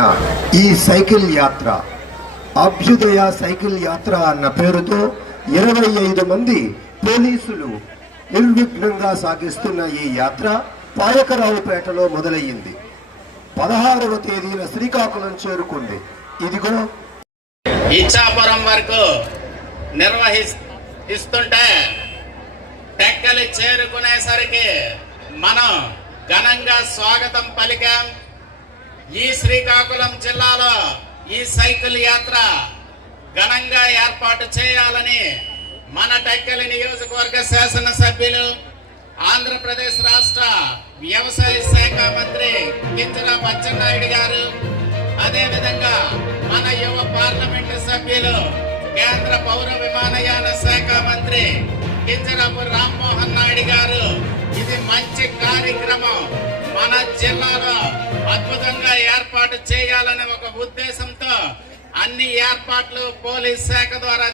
ఈ సైకిల్ యాత్ర అభ్యుదయ సైకిల్ యాత్ర అన్న పేరుతో 25 మంది పోలీసులు నిర్విఘ్నంగా సాగిస్తున్న ఈ యాత్ర పాయకరావుపేటలో మొదలయ్యింది. 16వ తేదీన శ్రీకాకుళం చేరుకుంది. ఇదిగో ఇచ్చాపురం వరకు నిర్వహిస్తుంటే టెక్కలి చేరుకునేసరికి మనం ఘనంగా స్వాగతం పలికాం. ఈ శ్రీకాకుళం జిల్లాలో ఈ సైకిల్ యాత్ర ఘనంగా ఏర్పాటు చేయాలని మన టెక్కలి నియోజకవర్గ శాసనసభ్యులు, ఆంధ్రప్రదేశ్ రాష్ట్ర వ్యవసాయ శాఖ మంత్రి కింజరాపు అచ్చెన్నాయుడు గారు, అదేవిధంగా మన యువ పార్లమెంటు సభ్యులు, కేంద్ర పౌర విమానయాన శాఖ మంత్రి కింజరాపు రామ్మోహన్ నాయుడు గారు ఇది మంచి కార్యక్రమం మన జిల్లాలో అద్భుతంగా ఏర్పాటు చేయాలనే ఒక ఉద్దేశంతో అన్ని ఏర్పాట్లు పోలీస్ శాఖ ద్వారా